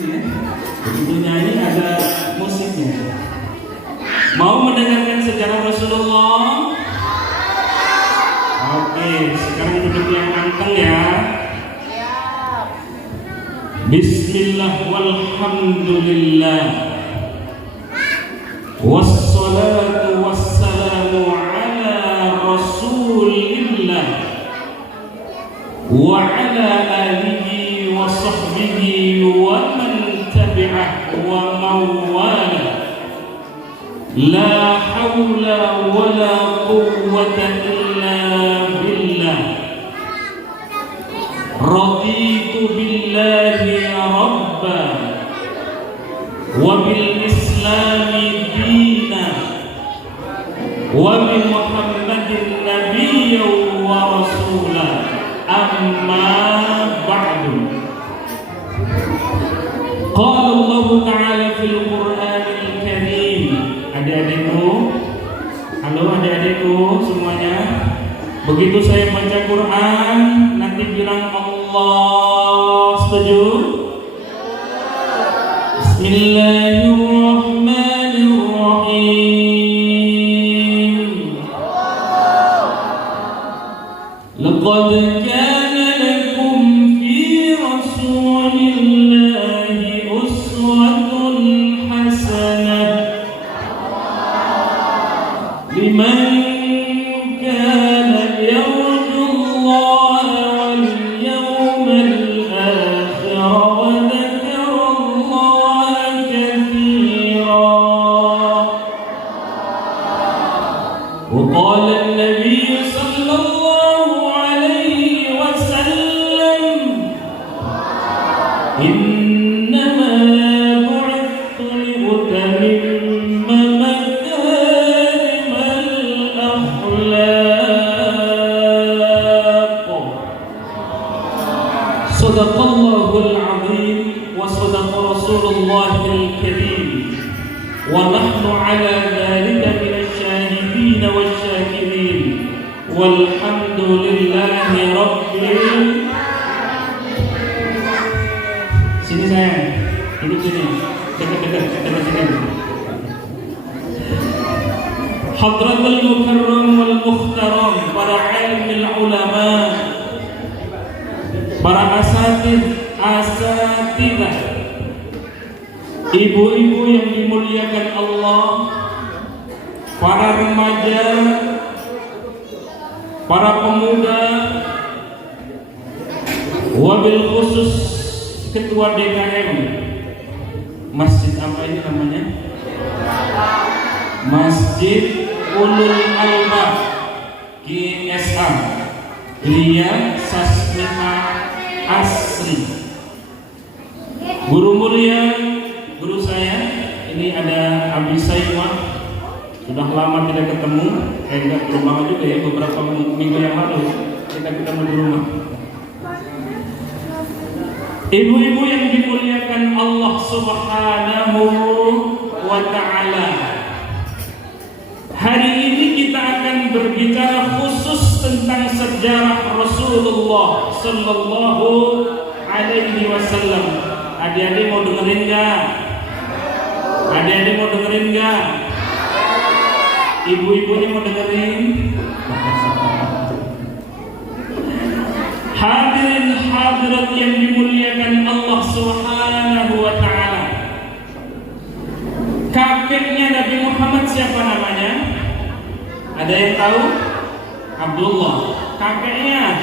Begitu nyanyi ada musiknya. Mau mendengarkan sejarah Rasulullah? Oke, sekarang duduk yang anteng ya. Bismillah walhamdulillah wassalatu wassalamu ala rasulillah wa ala alihi wa sahbihi wa man tabi'ah wa mawala. La hawla wa la quwwata illa billah. Raditu billahi rabba wa bil islami dina wa bi muhammadin nabiyyan wa rasulah. Amma ba'du. Qala Allah Ta'ala fil Qur'anil Karim. Adik-adikku, halo adik-adikku semuanya. Begitu saya baca Quran, nanti bilang Allah. Setuju? Bismillahirrahmanirrahim. Laqad kana lakum fi rasulillahi uswatun hasanah liman وقال النبي صلى الله عليه وسلم إنما بعثت لأتمم مكارم الأخلاق. صدق الله العظيم وصدق رسول الله الكريم ونحن على ذلك من الشاهدين والشاكرين والحمد لله رب العالمين. Sini sayang, duduk sini, dekat sini. Hadratul Mukarram wal Mukhtaram, para alimul ulama, para asatidah, ibu-ibu yang dimuliakan Allah, para remaja, para pemuda, wabil khusus ketua DKM masjid apa ini namanya? Masjid Ulul Albab GSA Gria Sasmita Asri. Guru mulia, guru saya ini ada Abi Saimah. Sudah lama tidak ketemu, enggak berumah juga ya, beberapa minggu yang lalu kita ketemu di rumah. Ibu-ibu yang dimuliakan Allah Subhanahu wa Ta'ala, hari ini kita akan berbicara khusus tentang sejarah Rasulullah Sallallahu Alaihi Wasallam. Adik-adik mau dengerin nggak? Adik-adik mau dengerin nggak? Ibu-ibunya mau dengerin? Hadirin hadirat yang dimuliakan Allah Subhanahu wa Ta'ala, kakeknya Nabi Muhammad siapa namanya? Ada yang tahu? Abdullah. Kakeknya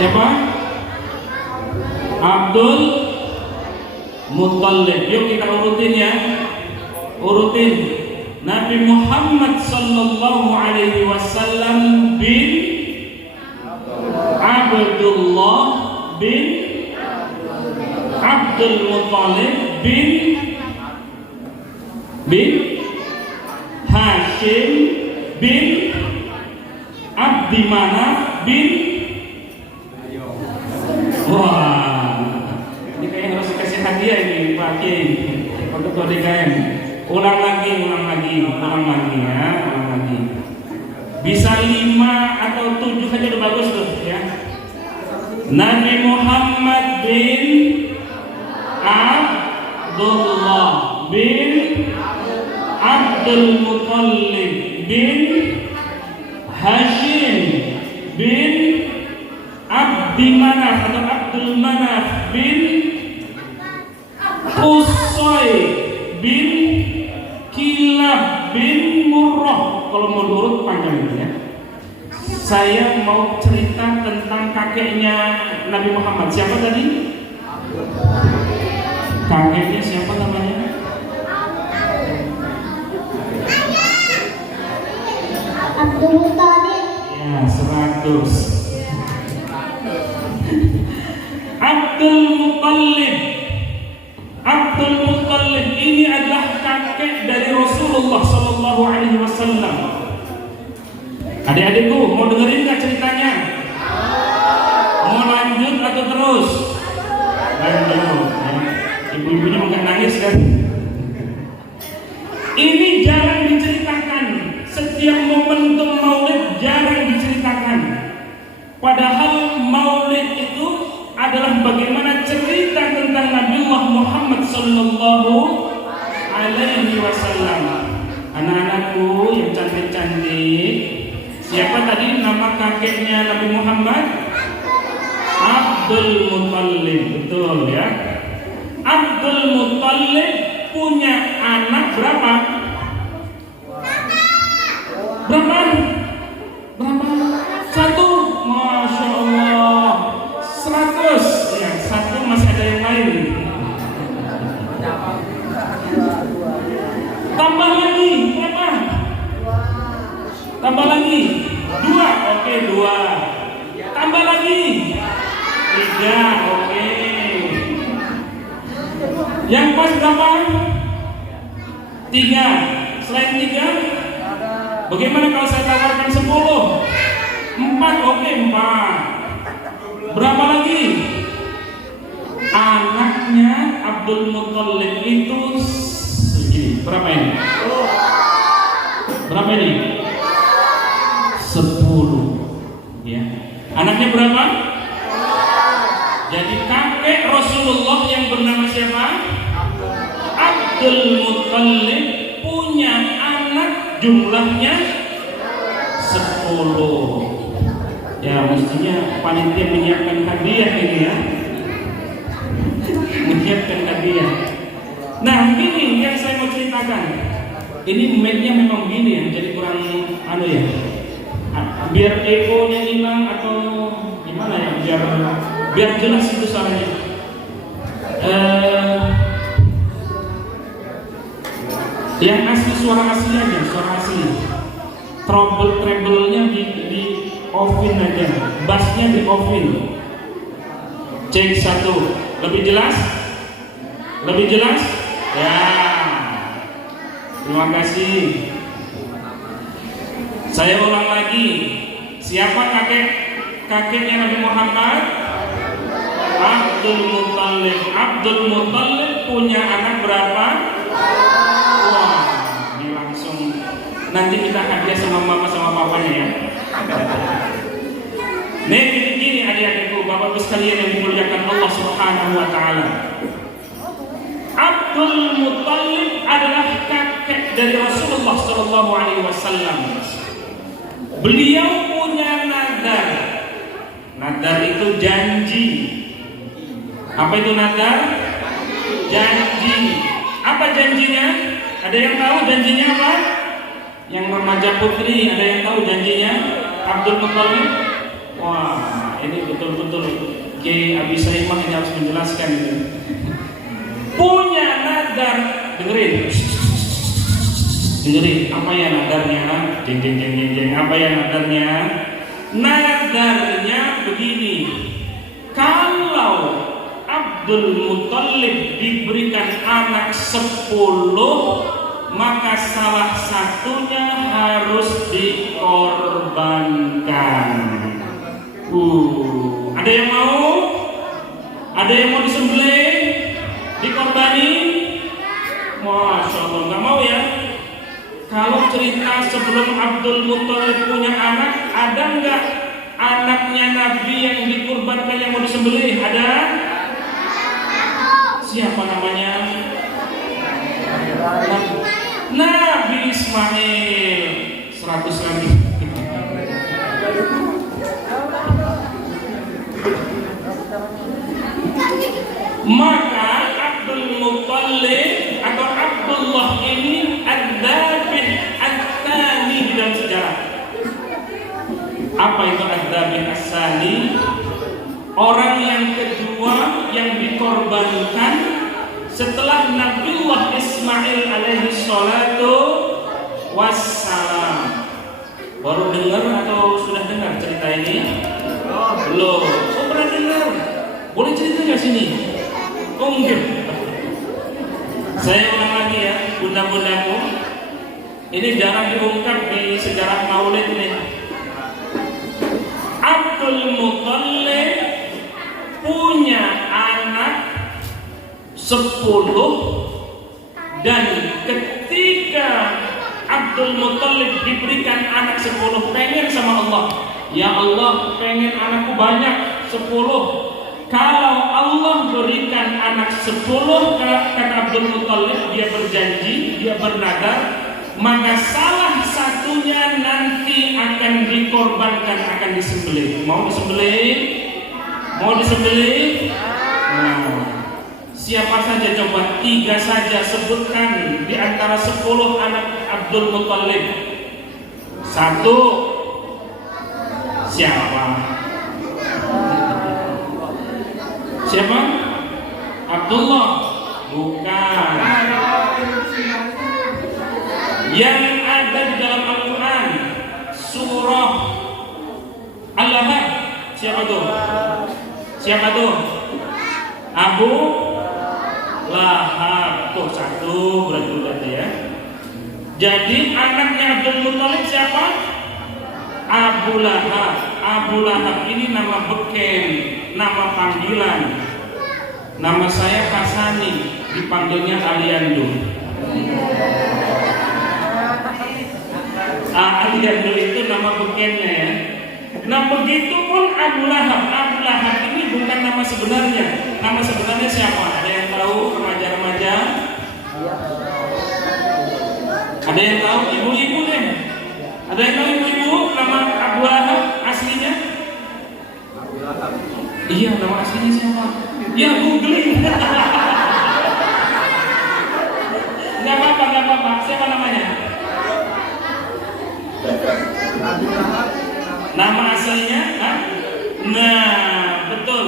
siapa? Abdul Muttalib. Yuk kita urutin ya. Urutin. Nabi Muhammad sallallahu alaihi wasallam bin Abdullah bin Abdul Muttalib bin Hashim bin Abdi Manaf bin. Wah, ini kayak harus dikasih hadiah ini Pak Kiai untuk DKM. Ulang lagi ya. Bisa 5 atau 7 saja udah bagus tuh ya. Nabi Muhammad bin Abdullah bin Abdul Muttalib bin Hashim bin Abdi Manaf atau Abdul Manaf bin Qusay bin Kilab bin Murrah. Kalau mau diurut panjang ya. Saya mau cerita tentang kakeknya Nabi Muhammad. Siapa tadi? Kakeknya siapa namanya? Abdul Muttalib. Ya, 100. Abdul Muttalib. Abdul Muttalib ini adalah kakek dari Rasulullah Sallallahu Alaihi Wasallam. Adik-adikku, mau dengerin nggak ceritanya? Mau lanjut atau terus? Lanjut. Ibu-ibunya mungkin nangis kan? Ini jarang diceritakan. Setiap momentum Maulid jarang diceritakan. Padahal Maulid itu adalah bagaimana cerita tentang Nabiullah Muhammad Sallallahu Alaihi Wasallam. Anak-anakku yang cantik-cantik, siapa tadi nama kakeknya Nabi Muhammad? Abdul Muttalib, betul ya. Abdul Muttalib punya anak berapa? Berapa? Satu. Masya Allah. 100. Ya, satu masih ada yang lain. Tambah lagi berapa? Tambah lagi 2. Oke, 2. Tambah lagi 3. Oke. Yang pas berapa? 3. Selain 3, bagaimana kalau saya tawarkan 10? 4. Oke, 4. Berapa lagi? Anaknya Abdul Muttalib itu segini. Berapa ini? Berapa ini? 10. Ya. Anaknya berapa? Jadi kakek Rasulullah yang bernama siapa? Abdul Muttalib punya anak jumlahnya 10. Ya, mestinya panitia menyiapkan hadiah ini ya. Menyiapkan hadiah. Nah, ini yang saya mau ceritakan. Ini mic-nya memang gini ya, jadi kurang ya. Biar echo-nya hilang atau gimana ya, biar jelas itu suaranya. Yang asli suara asli aja, suara asli. Treble-nya di offin aja, bassnya di offin. Cek 1. Lebih jelas? Lebih jelas? Ya. Terima kasih. Saya ulang lagi. Siapa kakeknya Nabi Muhammad? Abdul Muttalib. Abdul Muttalib punya anak berapa? Wah, ini langsung. Nanti kita hadiah sama mama sama papanya ya. Nih gini adik-adikku, bapak ibu sekalian yang dimuliakan Allah Subhanahu wa taala. Abdul Muttalib adalah kakek dari Rasulullah Sallallahu Alaihi Wasallam. Beliau punya nadar. Nadar itu janji. Apa itu nadar? Janji. Apa janjinya? Ada yang tahu janjinya apa? Yang remaja putri, ada yang tahu janjinya? Abdul Muttalib. Wah, ini betul-betul Kiai Abi Saimah ini harus menjelaskan ini. Punya nadar, dengerin. Dengerin, apa ya nadarnya? Jeng. Apa ya nadarnya? Nadarnya begini. Kalau Abdul Muttalib diberikan anak 10, maka salah satunya harus dikorbankan. Ada yang mau? Ada yang mau disembelih? Dikorbani? Masya Allah, nggak mau ya? Kalau cerita sebelum Abdul Muttalib punya anak, ada nggak anaknya Nabi yang dikurbankan yang mau disembelih? Ada? Siapa namanya? Nabi Ismail. 100 lagi. Maka Abdul Muttalib atau Abdullah ini ad-dabih ats-tsani di dalam sejarah. Apa itu ad-dabih ats-tsani? Orang yang kedua yang dikorbankan setelah Nabiullah Ismail alaihi salatu wassalam. Baru dengar atau sudah dengar cerita ini? Belum. Oh, pernah dengar? Boleh cerita nggak sini? Oh, enggak. Saya ulang lagi ya, bunda-bundaku. Ini jarang diungkap di sejarah Maulid ini. Abdul Muttalib punya anak 10, dan ketika Abdul Muttalib diberikan anak 10, pengen sama Allah, ya Allah, pengen anakku banyak 10. Kalau Allah berikan anak 10, kata Abdul Muttalib, dia berjanji, dia bernadar, maka salah satunya nanti akan dikorbankan, akan disembelih. Mau disembelih? Mau disembelih? Nah, siapa saja coba, 3 saja sebutkan di antara 10 anak Abdul Muttalib. 1. Siapa? Siapa? Abdullah? Bukan. Yang ada di dalam Al-Quran surah Al-Lahab. Siapa tuh? Siapa tuh? Abu Lahab. Tuh 1 berarti ya. Jadi anaknya Abdul Muttalib siapa? Abu Lahab. Abu Lahab ini nama beken, nama panggilan. Nama saya Kasani, dipanggilnya Aliando. Aliando itu nama bekennya ya. Nah, begitu pun Abu Lahab. Abu Lahab ini bukan nama sebenarnya. Nama sebenarnya siapa? Ada yang tahu, remaja-remaja? Ada yang tahu? Ibu-ibu deh. Ada yang tahu ibu-ibu nama Abu Lahab aslinya? Abu Lahab. Iya, nama aslinya siapa? Ya, googling. Nggak apa-apa. Siapa namanya? Abu Lahab. Nama aslinya? Hah? Nah, betul.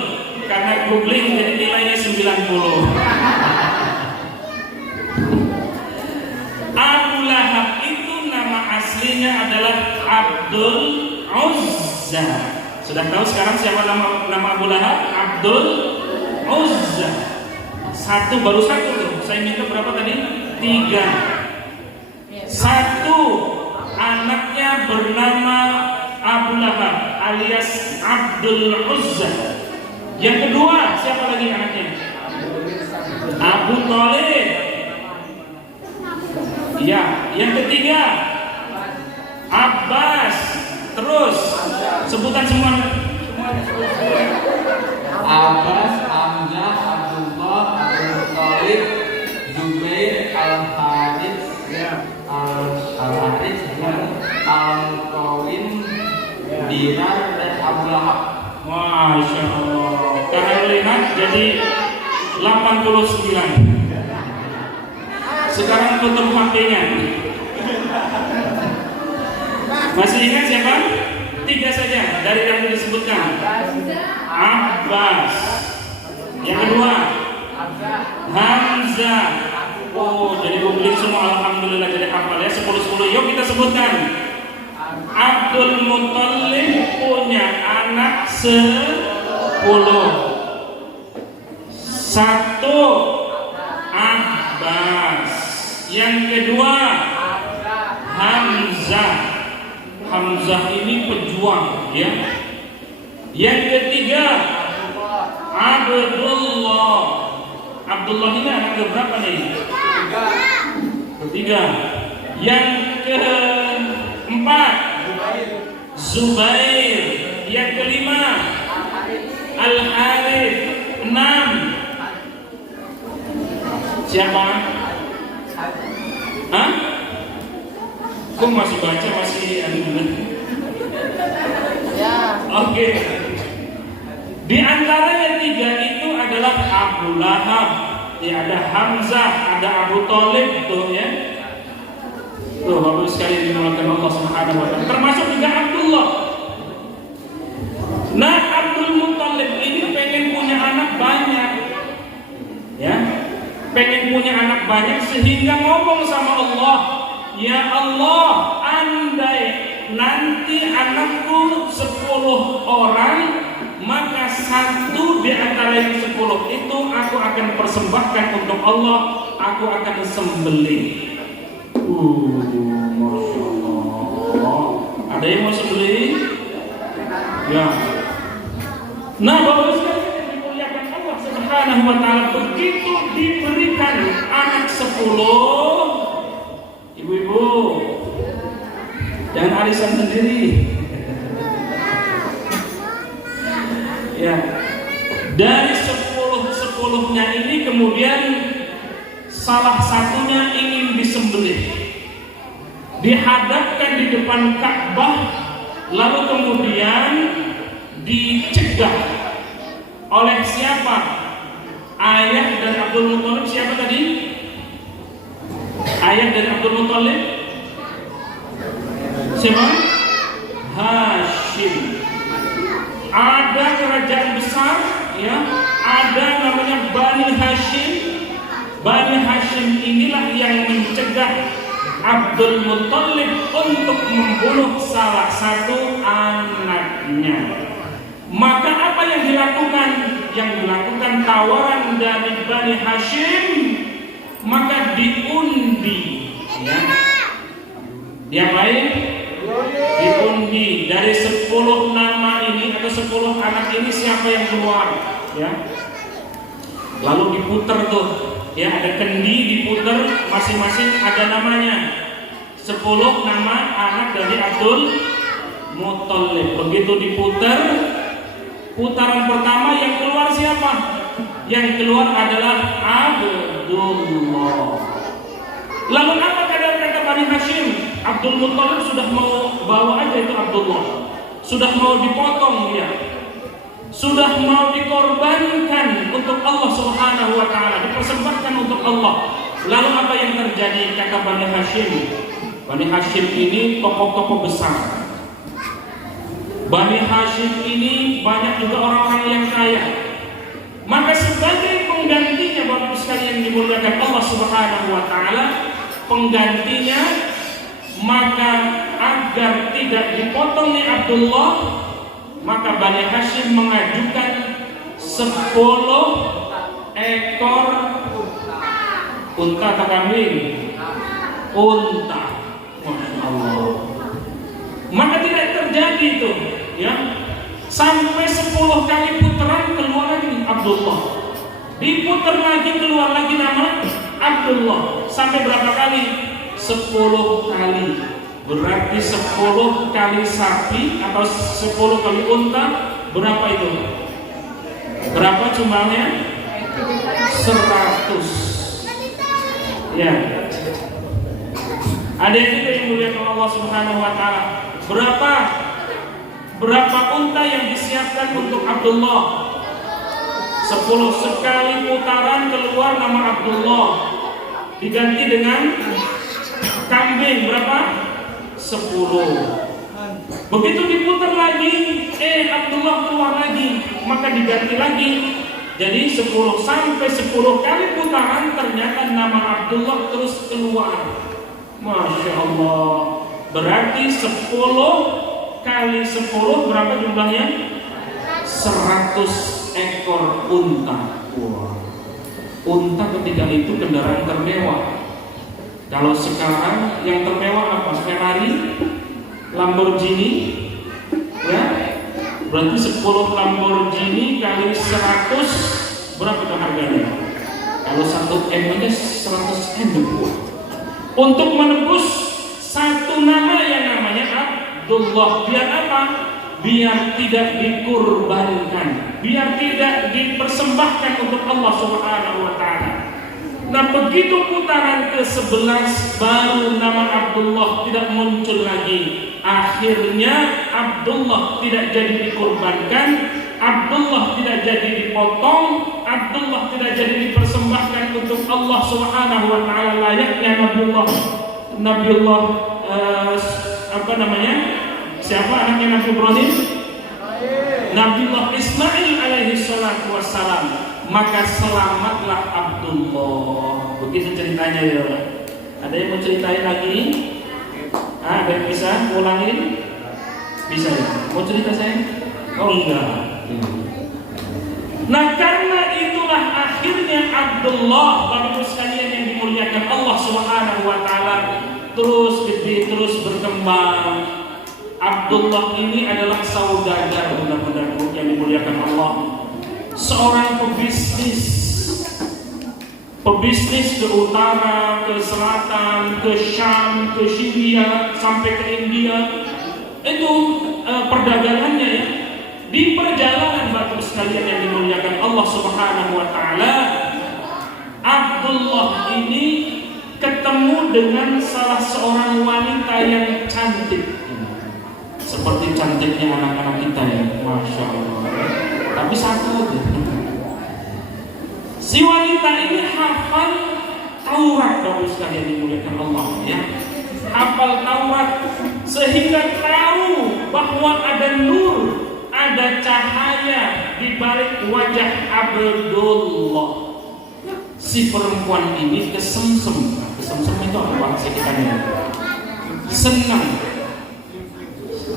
Karena googling jadi nilainya 90. Abu Lahab itu nama aslinya adalah Abdul Uzza. Sudah tahu sekarang siapa nama Abu Lahab? Abdul Uzza. 1, baru 1 tuh. Saya minta berapa tadi? 3. 1 anaknya bernama Abu Lahab alias Abdul Uzza. Yang kedua siapa lagi anaknya? Abu Thalib. Ya, yang ketiga Abbas. Terus sebutan semua. Abbas, Hamzah, Abdullah, Abdul Thalib, Zubair, Al-Harits, Al-Harits, Al-Qawin, Dinar, dan Abu Lahab. Masya Allah. Karena lihat jadi 89. Sekarang tutup HP-nya. Masih ingat siapa? 3 saja dari yang disebutkan. Abbas. Yang kedua Hamzah. Oh, jadi googling semua, alhamdulillah jadi hafal ya. 10. Yuk kita sebutkan. Abdul Muttalib punya anak 10. 1 Abbas. Yang kedua Hamzah. Hamzah ini pejuang ya. Yang ketiga Abdullah. Abdullah ini anak keberapa nih? Ketiga. Yang keempat Zubair. Yang kelima Al-Harits. 6 Siapa? Hah? Kok masih baca masih Oke. Di antara yang tiga itu adalah Abu Lahab, ya, ada Hamzah, ada Abu Thalib, tuh ya. Tuh bagus sekali dimuliakan Allah Subhanahu wa taala. Termasuk juga Abdullah. Nah, Abdul Muthalib ini pengen punya anak banyak, ya, pengen punya anak banyak sehingga ngomong sama Allah, ya Allah, andai nanti anakku 10 orang, maka satu di antara yang 10 itu aku akan persembahkan untuk Allah, aku akan sembelih. Masya Allah. Ada yang mau sembelih? Ya. Nah, Bapak sekalian yang dimuliakan Allah Subhanahu wa taala, begitu diberikan anak 10, ibu-ibu jangan arisan sendiri. Ya. Dari 10-10-nya ini kemudian salah satunya ingin disembelih. Dihadapkan di depan Ka'bah, lalu kemudian dicegah oleh siapa? Ayah dari Abdul Muthalib. Siapa tadi? Ayah dari Abdul Muthalib siapa? Hashim. Ada kerajaan besar, ya, ada namanya Bani Hashim. Bani Hashim inilah yang mencegah Abdul Muthalib untuk membunuh salah satu anaknya. Maka apa yang dilakukan? Yang dilakukan tawaran dari Bani Hashim, maka diundi, ya. Diapain? Diundi. Dari 10 nama ini atau 10 anak ini siapa yang keluar, ya. Lalu diputar tuh, ya, ada kendi diputar, masing-masing ada namanya. 10 nama anak dari Abdul Muthalib. Begitu diputar, putaran pertama yang keluar siapa? Yang keluar adalah Abdullah. Lalu apa kata Bani Hashim? Abdul Muthalib sudah mau bawa aja itu Abdullah, sudah mau dipotong dia, sudah mau dikorbankan untuk Allah Subhanahu wa taala, dipersembahkan untuk Allah. Lalu apa yang terjadi? Kata Bani Hashim. Bani Hashim ini tokoh-tokoh besar. Bani Hashim ini banyak juga orang-orang yang kaya. Maka sebagai penggantinya, Bapak sekalian dimuliakan Allah Subhanahu wa taala, penggantinya, maka agar tidak dipotong nih Abdullah, maka Bani Hashim mengajukan 10 ekor unta atau kambing? Unta. Masya Allah. Maka tidak terjadi itu, ya. Sampai 10 kali putaran keluar lagi Abdullah. Diputar lagi keluar lagi nama Abdullah. Sampai berapa kali? 10 kali. Berarti 10 kali sapi atau 10 kali unta, berapa itu? Berapa jumlahnya? 100. Ya. Ada yang juga yang muliakan Allah Subhanahu wa taala. Berapa unta yang disiapkan untuk Abdullah? 10 sekali putaran keluar nama Abdullah. Diganti dengan kambing berapa? 10. Begitu diputar lagi, Abdullah keluar lagi, maka diganti lagi. Jadi 10 sampai 10 kali putaran ternyata nama Abdullah terus keluar. Masya Allah. Berarti 10 kali 10 berapa jumlahnya? 100 ekor unta. Wah. Unta ketika itu kendaraan termewah. Kalau sekarang yang termewah apa? Ferrari, Lamborghini, ya. Berarti 10 Lamborghini kali 100 berapa itu harganya? Kalau 1 M aja 100 M. Untuk menebus satu nama yang namanya Abdullah. Biar apa? Biar tidak dikurbankan, biar tidak dipersembahkan untuk Allah Subhanahu wa taala. Nah begitu putaran ke-11 baru nama Abdullah tidak muncul lagi. Akhirnya Abdullah tidak jadi dikorbankan, Abdullah tidak jadi dipotong, Abdullah tidak jadi dipersembahkan untuk Allah Subhanahu wa taala layaknya Nabiullah apa namanya? Siapa anaknya Nabi Ibrahim? Nabiullah Ismail alaihi salatu wassalam. Maka selamatlah Abdullah. Begitu ceritanya ya. Ada yang mau ceritain lagi? Ada yang bisa ulangin? Bisa ya? Mau cerita saya? Oh enggak. Nah karena itulah akhirnya Abdullah, Bapak Ibu sekalian yang dimuliakan Allah Subhanahu wa taala, terus gede, terus berkembang. Abdullah ini adalah saudagar benar-benar yang dimuliakan Allah. Seorang pebisnis ke utara, ke selatan, ke Syam, ke Syria, sampai ke India. Itu perdagangannya ya. Di perjalanan Bapak sekalian yang dimuliakan Allah Subhanahu wa taala, Abdullah ini ketemu dengan salah seorang wanita yang cantik. Seperti cantiknya anak-anak kita ya, Masya Allah. Tapi satu aja. Si wanita ini hafal Taurat, Bapak sekalian dimuliakan Allah ya. Hafal Taurat sehingga tahu bahwa ada nur, ada cahaya di balik wajah Abdullah. Si perempuan ini kesemsem. Kesemsem itu apa bahasa kita nih? Senang.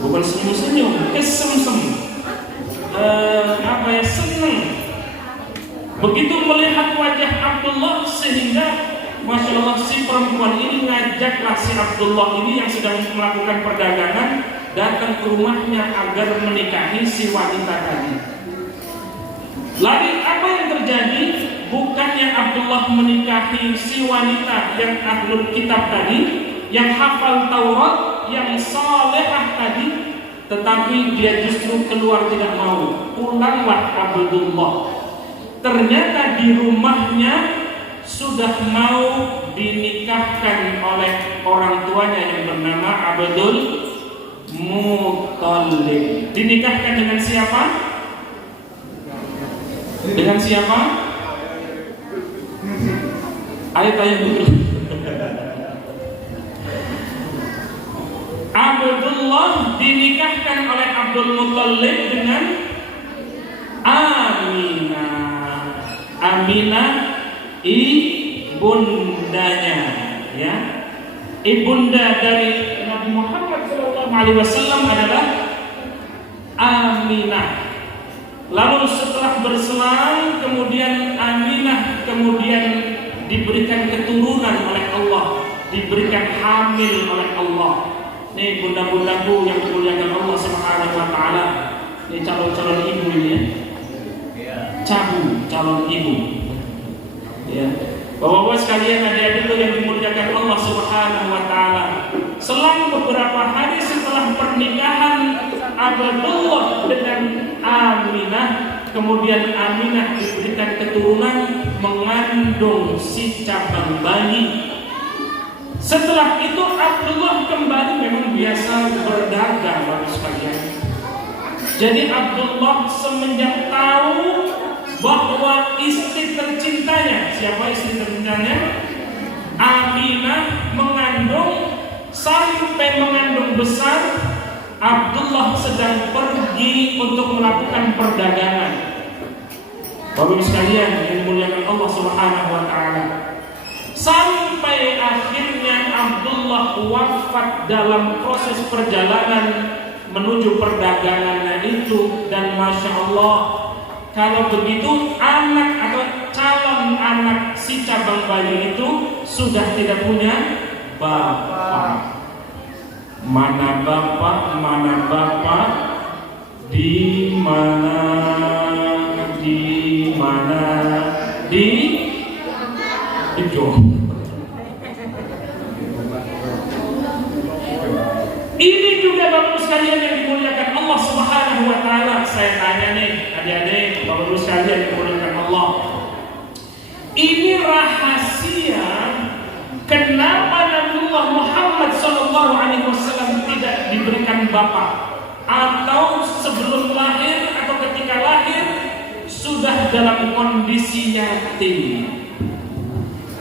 Bukan senyum-senyum, kesemsem. Senang. Begitu melihat wajah Abdullah sehingga Masya Allah si perempuan ini ngajaklah si Abdullah ini yang sedang melakukan perdagangan datang ke rumahnya agar menikahi si wanita tadi. Lalu apa yang terjadi? Bukannya Abdullah menikahi si wanita yang ahlul kitab tadi, yang hafal Taurat, yang salehah tadi, tetapi dia justru keluar tidak mau. Pulanglah Abdullah. Ternyata di rumahnya sudah mau dinikahkan oleh orang tuanya yang bernama Abdul Muttalib. Dinikahkan dengan siapa? Dengan siapa? Ayo tanya dulu. Abdullah dinikahkan oleh Abdul Muttalib dengan Aminah ibundanya ya. Ibunda dari Nabi Muhammad SAW adalah Aminah. Lalu setelah berselang kemudian Aminah kemudian diberikan keturunan oleh Allah, diberikan hamil oleh Allah. Nih bunda-bundaku yang dimuliakan Allah Subhanahu wa taala. Ini calon-calon ibu ini ya. Calon ibu. Ya. Bapak-bapak sekalian, adik-adikku yang dimuliakan Allah Subhanahu wa taala. Selang beberapa hari setelah pernikahan Abdullah dengan Aminah, kemudian Aminah diberikan keturunan mengandung si cabang bayi. Setelah itu Abdullah kembali memang biasa berdagang, Bapak sekalian. Jadi Abdullah semenjak tahu bahwa istri tercintanya, siapa istri tercintanya? Aminah mengandung, sampai mengandung besar, Abdullah sedang pergi untuk melakukan perdagangan. Bapak sekalian yang dimuliakan Allah Subhanahu wa taala. Sampai akhirnya Abdullah wafat dalam proses perjalanan menuju perdagangannya itu. Dan Masya Allah, kalau begitu anak atau calon anak si cabang bayi itu sudah tidak punya bapak. Mana bapak, di itu. Ini juga Bapak sekalian yang dimuliakan Allah Subhanahu wa taala. Saya tanya nih, adik-adik, Bapak sekalian yang dimuliakan Allah. Ini rahasia Sallallahu Alaihi Wasallam tidak diberikan bapak, atau sebelum lahir atau ketika lahir sudah dalam kondisi yatim.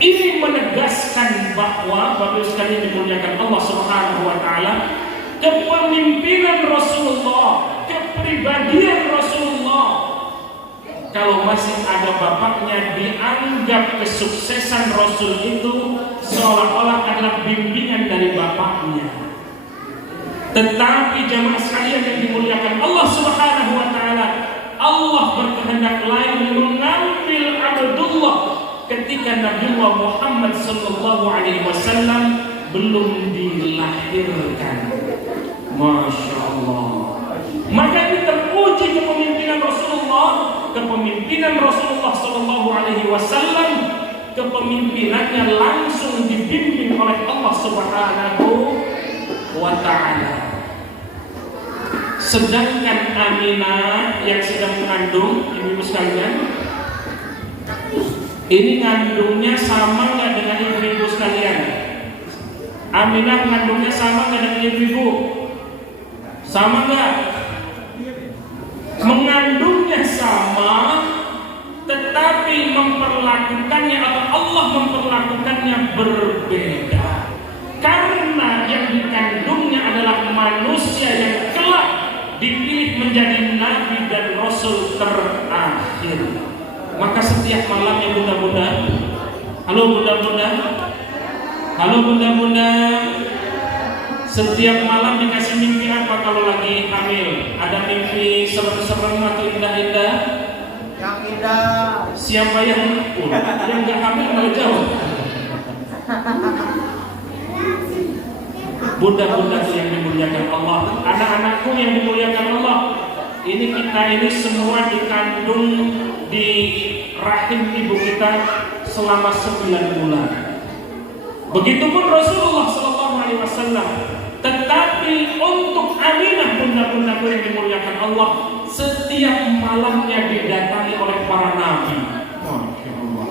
Ini menegaskan bahwa Bapak Ibu sekalian dimuliakan Allah Subhanahu wa taala, kepemimpinan Rasulullah, kepribadian Rasulullah, kalau masih ada bapaknya dianggap kesuksesan Rasul itu seolah-olah adalah bimbingan dari bapaknya. Tetapi jamaah sekalian yang dimuliakan Allah Subhanahu wa taala, Allah berkehendak lain mengambil Abdullah ketika Nabiullah Muhammad sallallahu alaihi wasallam belum dilahirkan. Masya Allah. Maka ini teruji kepemimpinan Rasulullah, kepemimpinan Rasulullah sallallahu alaihi wasallam, kepemimpinannya langsung dibimbing oleh Allah Subhanahu wa taala. Sedangkan Aminah yang sedang mengandung, ibu-ibu sekalian, ini ngandungnya sama nggak dengan ibu-ibu sekalian? Aminah ngandungnya sama nggak dengan ibu-ibu? Sama nggak? Mengandungnya sama, tetapi memperlakukannya atau Allah memperlakukannya berbeda. Karena yang dikandungnya adalah manusia yang kelak dipilih menjadi nabi dan rasul terakhir. Maka setiap malamnya bunda-bunda, halo bunda-bunda, halo bunda-bunda, setiap malam dikasih mimpi apa kalau lagi hamil? Ada mimpi serem-serem atau indah-indah? Yang indah. Siapa yang nggak hamil malah jauh? Bunda-bundaku yang dimuliakan Allah, anak-anakku yang dimuliakan Allah, ini kita ini semua dikandung di rahim ibu kita selama 9 bulan. Begitupun Rasulullah Sallallahu Alaihi Wasallam. Tetapi untuk Aminah, bunda-bundaku yang dimuliakan Allah, setiap malamnya didatangi oleh para nabi. Masya Allah.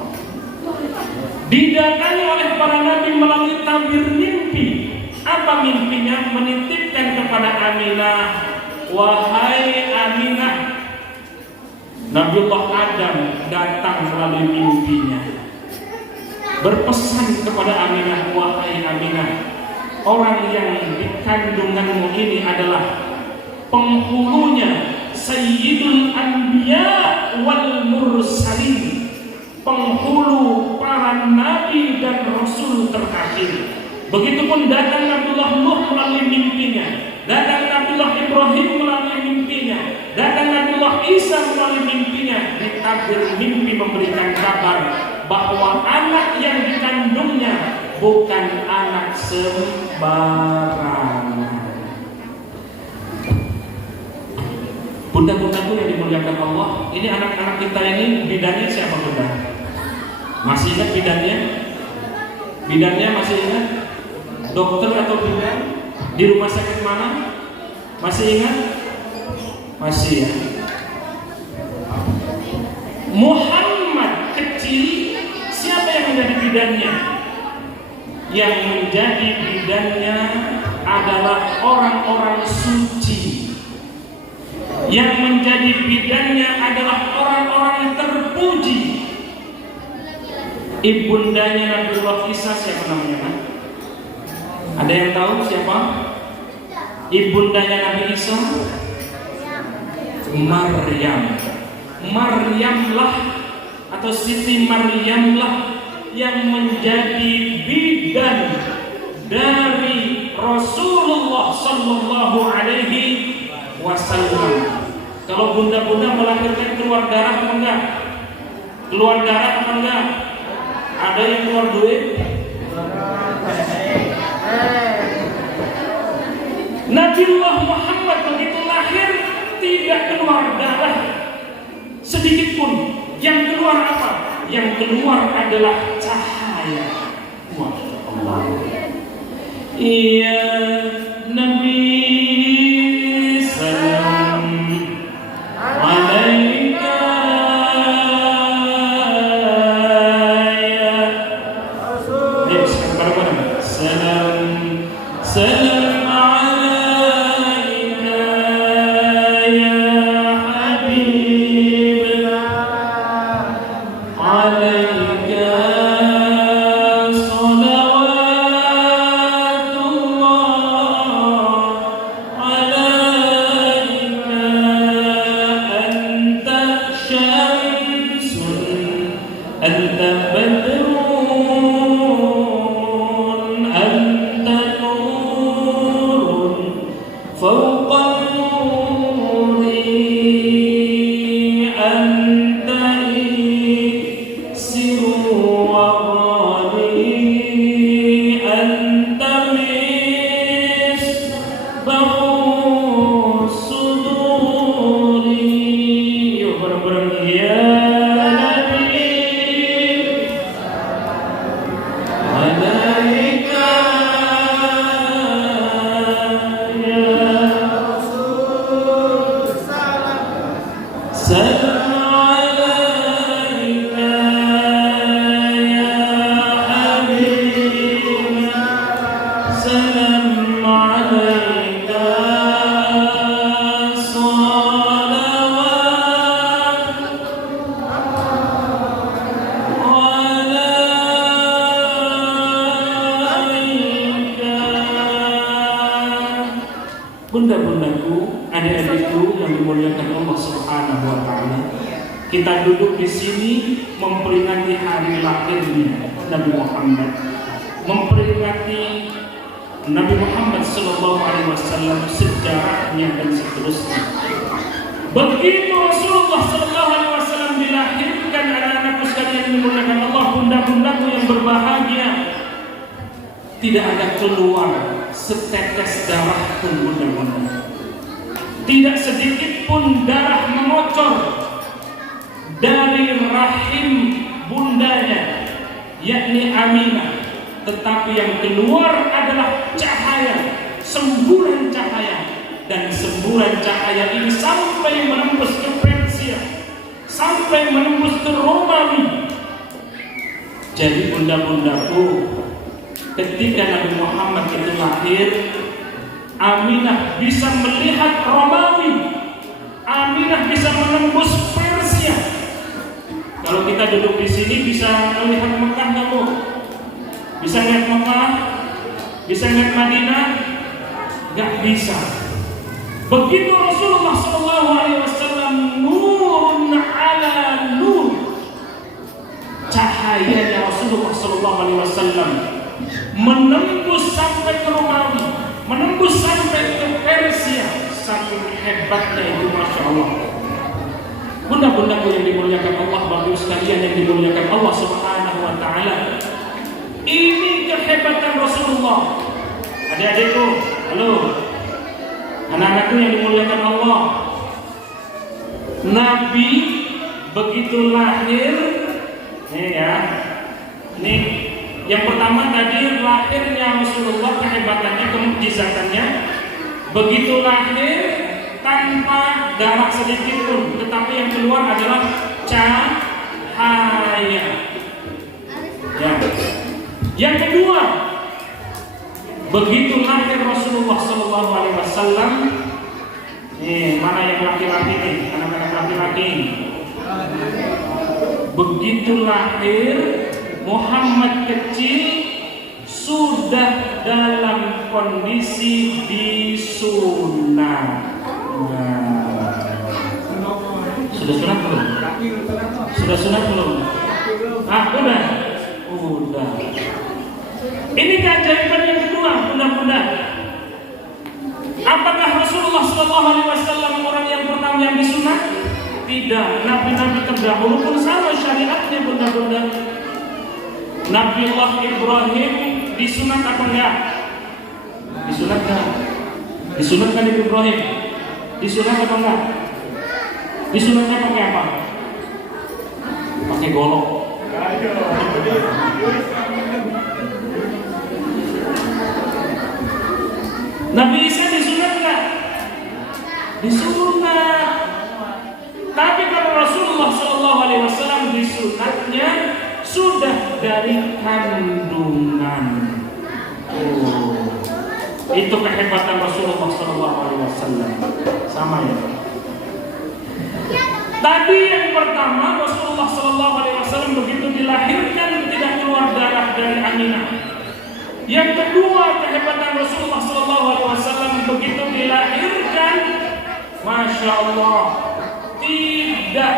Didatangi oleh para nabi melalui tabir mimpi. Apa mimpinya? Menitipkan kepada Aminah, wahai Aminah, Nabiullah Adam datang melalui mimpinya, berpesan kepada Aminah, wahai Aminah, orang yang dikandunganmu ini adalah penghulunya Sayyidul Anbiya wal Mursalin, penghulu para nabi dan rasul terakhir. Begitupun datang Nabiullah Nuh melalui mimpinya, datang Nabiullah Ibrahim melalui mimpinya, datang Nabiullah Isa melalui mimpinya. Di tabir mimpi memberikan kabar bahwa anak yang dikandungnya bukan anak sembarangan. Bunda-bundaku yang dimuliakan Allah, ini anak-anak kita ini bidannya siapa bunda? Masih ingat bidannya? Bidannya masih ingat? Dokter atau bidan? Di rumah sakit mana? Masih ingat? Masih ya. Muhammad kecil, siapa yang menjadi bidannya? Yang menjadi bidannya adalah orang-orang suci. Yang menjadi bidannya adalah orang-orang terpuji. Ibundanya Nabiullah Isa siapa namanya kan? Ada yang tahu siapa? Ibundanya Nabi Isa? Maryam. Maryamlah atau Siti Maryamlah yang menjadi bidan dari Rasulullah Sallallahu Alaihi Wasallam. Kalau bunda-bunda melahirkan keluar darah apa enggak? Keluar darah apa enggak? Ada yang keluar duit? Nabiullah Muhammad begitu lahir tidak keluar darah sedikit pun. Yang keluar apa? Yang keluar adalah cahaya. Masya Allah. Iya Nabi salam alaika ya Rasul. Salam badrun anta nurun fawqa nuri anta iksirun warani anta misbahus suduri. Yuk bareng-bareng ya Nabi alaika ya salam alaika ya habibina salam alaika salawat bunda-bundaku, adik-adikku yang dimuliakan Allah Subhanahu wa taala. Kita duduk di sini memperingati hari lahirnya Nabi Muhammad. Memperingati Nabi Muhammad sallallahu alaihi wasallam, sejarahnya dan seterusnya. Begitu Rasulullah sallallahu alaihi wasallam dilahirkan, anak-anakku sekalian yang dimuliakan Allah, bunda-bundaku yang berbahagia, tidak ada keluar setetes darah pun bunda-bunda. Tidak sedikit pun darah mengocor dari rahim bundanya, yakni Aminah. Tetapi yang keluar adalah cahaya, semburan cahaya. Dan semburan cahaya ini sampai menembus ke Persia, sampai menembus ke Romawi. Jadi bunda-bundaku, ketika Nabi Muhammad itu lahir, Aminah bisa melihat Romawi, Aminah bisa menembus Persia. Kalau kita duduk di sini bisa melihat Mekah kamu, bisa lihat Mekah, bisa lihat Madinah, nggak bisa. Begitu Rasulullah SAW, nurun ala nur, cahayanya Rasulullah SAW menembus sampai ke Romawi, menembus sampai ke Persia. Saking hebatnya itu, Masya Allah. Bunda-bundaku yang dimuliakan Allah, bapak sekalian yang dimuliakan Allah Subhanahu wa taala. Ini kehebatan Rasulullah. Adik-adikku, halo. Anak-anakku yang dimuliakan Allah. Nabi begitu lahir, nih ya. Nih, yang pertama tadi lahirnya Rasulullah, kehebatannya, kemukjizatannya. Begitu lahir tanpa darah sedikit pun, tetapi yang keluar adalah cahaya. Ya. Yang kedua, begitu lahir Rasulullah Sallallahu Alaihi Wasallam, mana yang laki-laki nih, anak-anak laki-laki. Begitu lahir Muhammad kecil sudah dalam kondisi disunat. Sudah sunat belum? Sudah sunat belum? Udah. Udah. Ini keajaiban yang kedua, bunda-bunda. Apakah Rasulullah SAW orang yang pertama yang disunat? Tidak. Nabi-nabi terdahulu pun sama syariatnya, bunda-bunda. Nabiullah Ibrahim disunat apa enggak? Disunat enggak? Disunat kan Ibrahim? Disunat apa enggak? Disunatnya pakai apa? Pakai golok. Nabi Isa disunat enggak? Disunat. Tapi kalau Rasulullah SAW disunatnya sudah dari kandungan. Itu kehebatan Rasulullah SAW. Sama ya. Tadi yang pertama, Rasulullah SAW begitu dilahirkan tidak keluar darah dari Aminah. Yang kedua, kehebatan Rasulullah SAW begitu dilahirkan, Masya Allah, tidak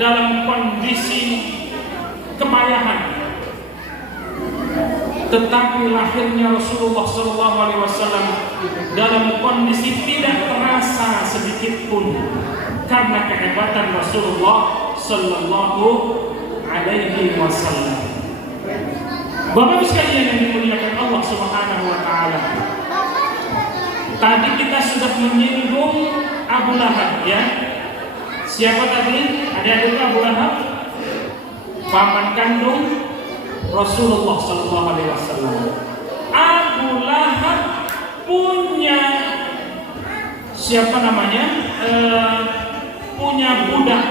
dalam kondisi kepayahan. Tetapi lahirnya Rasulullah SAW dalam kondisi tidak terasa sedikit pun karena kehebatan Rasulullah SAW. Bapak sekalian yang dimuliakan Allah Subhanahu wa taala. Tadi kita sudah menyinggung Abu Lahab, ya. Siapa tadi? Ada Abu Lahab? Paman kandung Rasulullah SAW. Abu Lahab punya siapa namanya? Punya budak.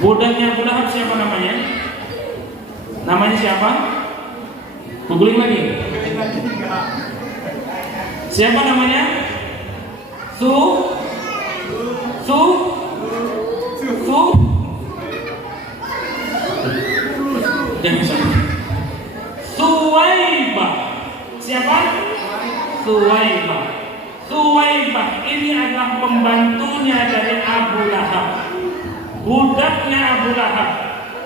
Budaknya Abu Lahab siapa namanya? Namanya siapa? Googling lagi. Siapa namanya? Suwaibah. Siapa? Suwaibah. Suwaibah ini adalah pembantunya dari Abu Lahab, budaknya Abu Lahab,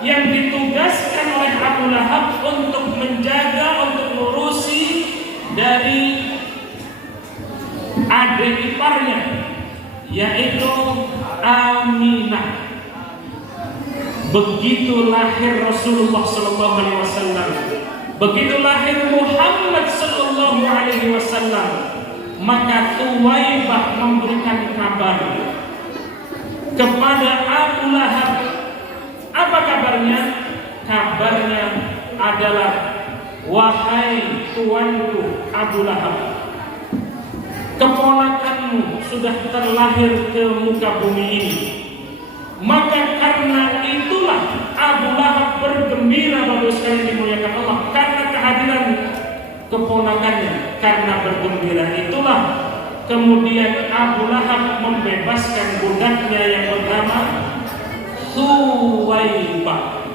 yang ditugaskan oleh Abu Lahab untuk menjaga, untuk ngurusi dari adik iparnya, yaitu Aminah. Begitu lahir Rasulullah SAW, begitu lahir Muhammad SAW, maka Suwaibah memberikan kabar kepada Abu Lahab. Apa kabarnya? Kabarnya adalah, wahai tuanku Abu Lahab, keponakanmu sudah terlahir ke muka bumi ini. Maka karena itulah Abu Lahab bergembira, Bapak sekalian dimuliakan Allah, karena kehadiran keponakannya. Karena bergembira itulah kemudian Abu Lahab membebaskan budaknya yang bernama Suwaibah.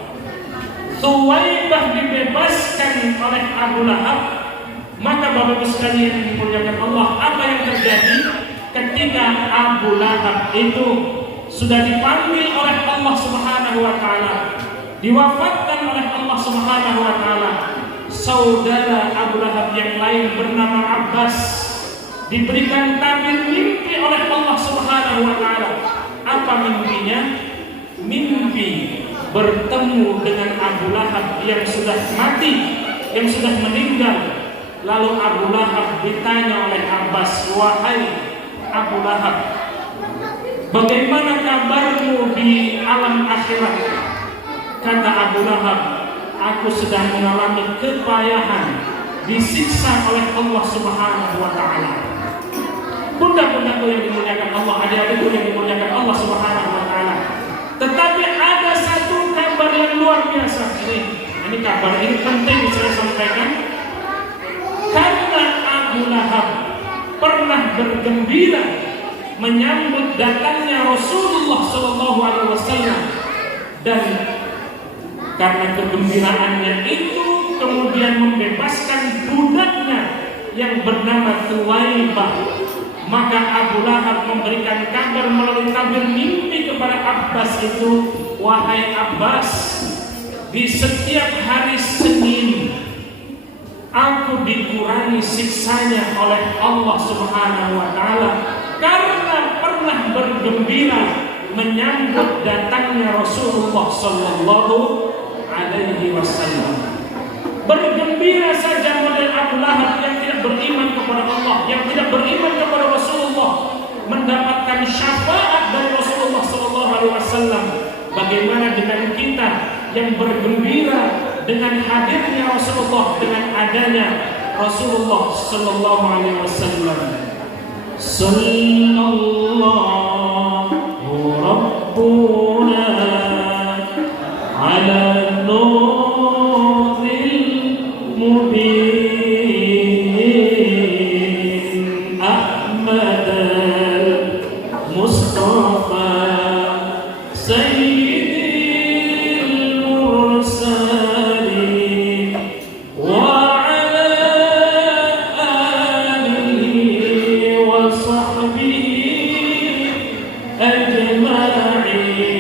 Suwaibah dibebaskan oleh Abu Lahab. Maka Bapak sekalian dimuliakan Allah, apa yang terjadi ketika Abu Lahab itu sudah dipanggil oleh Allah Subhanahu wa taala, diwafatkan oleh Allah Subhanahu wa taala, saudara Abu Lahab yang lain bernama Abbas diberikan tabir mimpi oleh Allah Subhanahu wa taala. Apa mimpinya? Mimpi bertemu dengan Abu Lahab yang sudah mati, yang sudah meninggal. Lalu Abu Lahab ditanya oleh Abbas, wahai Abu Lahab, bagaimana kabarmu di alam akhirat? Kata Abu Lahab, aku sedang mengalami kepayahan, disiksa oleh Allah Subhanahu wa taala. Bunda-bundaku yang dimuliakan Allah, adik-adikku yang dimuliakan Allah Subhanahu wa taala. Tetapi ada satu kabar yang luar biasa. Ini kabar ini penting saya sampaikan. Karena Abu Lahab pernah bergembira menyambut datangnya Rasulullah SAW, dan karena kegembiraannya itu kemudian membebaskan budaknya yang bernama Suwaibah. Maka Abu Lahab memberikan kabar melalui tabir mimpi kepada Abbas itu, wahai Abbas, di setiap hari Senin aku dikurangi siksanya oleh Allah Subhanahu wa taala karena pernah bergembira menyambut datangnya Rasulullah sallallahu alaihi wasallam. Bergembira saja model Abu Lahab yang tidak beriman kepada Allah, yang tidak beriman kepada Rasulullah, mendapatkan syafaat dari Rasulullah sallallahu alaihi wasallam. Bagaimana dengan kita yang bergembira dengan hadirnya Rasulullah, dengan adanya Rasulullah sallallahu alaihi wasallam? Sallallahu rabbuna ala nuril mubin Ahmad al-Mustafa Sayyidil Mursalin wa ala alihi wa sahbihi ajma'in.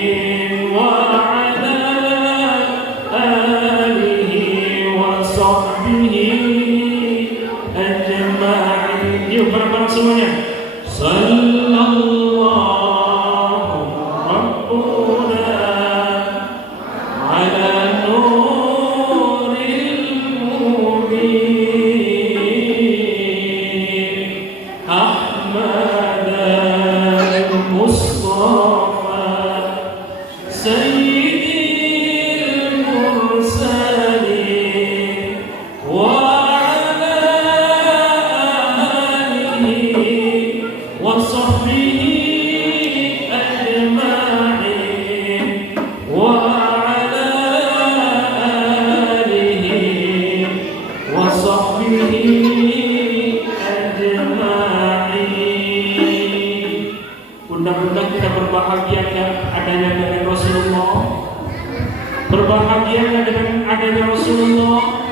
yang dengan adanya Rasulullah,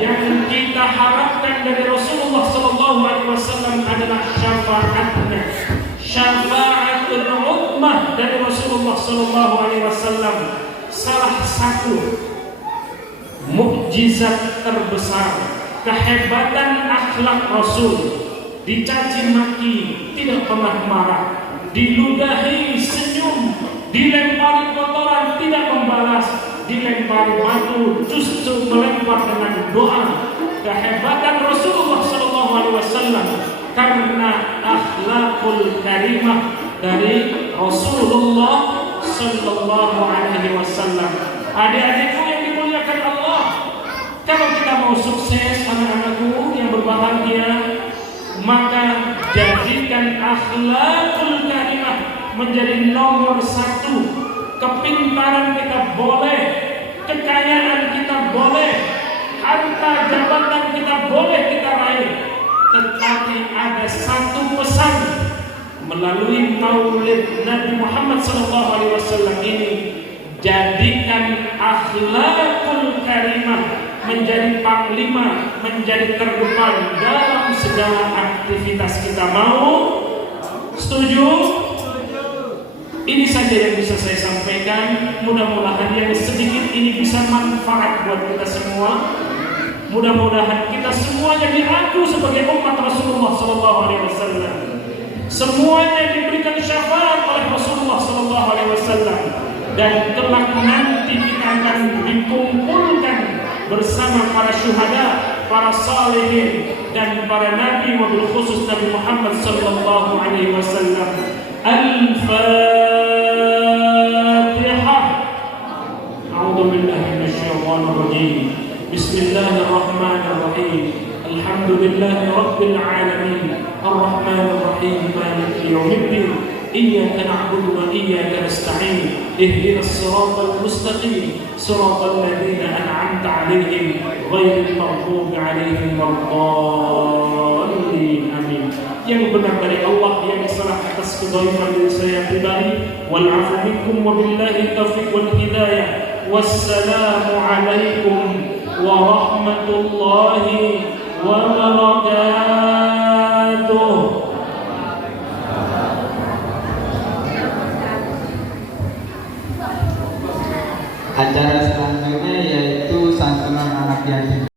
yang kita harapkan dari Rasulullah Sallallahu Alaihi Wasallam adalah syafaatnya, syafaatul ummah dari Rasulullah Sallallahu Alaihi Wasallam. Salah satu mukjizat terbesar, kehebatan akhlak Rasul, dicaci maki tidak pernah marah, diludahi senyum, dilempari kotoran tidak membalas, dilempari batu justru melempar dengan doa. Kehebatan Rasulullah Sallallahu Alaihi Wasallam karena akhlakul karimah dari Rasulullah Sallallahu Alaihi Wasallam. Adik-adikku yang dimuliakan Allah, kalau kita mau sukses, anak-anakku yang berbahagia, maka jadikan akhlakul karimah menjadi nomor satu. Kepintaran kita boleh, kekayaan kita boleh, harta jabatan kita boleh kita raih, tetapi ada satu pesan melalui maulid Nabi Muhammad SAW ini: jadikan akhlakul karimah menjadi panglima, menjadi terdepan dalam segala aktivitas kita. Mau? Setuju? Ini saja yang bisa saya sampaikan. Mudah-mudahan yang sedikit ini bisa manfaat buat kita semua. Mudah-mudahan kita semuanya diaku sebagai umat Rasulullah SAW. Semuanya diberikan syafaat oleh Rasulullah SAW. Dan kelak nanti kita akan dikumpulkan bersama para syuhada, para salihin, dan para nabi, wabil khusus Nabi Muhammad sallallahu alaihi wasallam. Al-Fatihah. A'udzu billahi minasyaitonir rajim. Bismillahirrahmanirrahim. Alhamdulillahi rabbil alamin. Ar-Rahmanir Rahim. Maliki yaumiddin. إياك نعبد وإياك نستعين اهدنا الصراط المستقيم صراط الذين أنعمت عليهم غير المغضوب عليهم ولا الضالين آمين. Yang benar dari Allah, yang salah atas kedoliman dari saya pribadi. Wal afu minkum wa billahi taufiq wal hidayah. Wassalamu alaikum warahmatullahi wabarakatuh. Acara selanjutnya yaitu santunan anak yatim.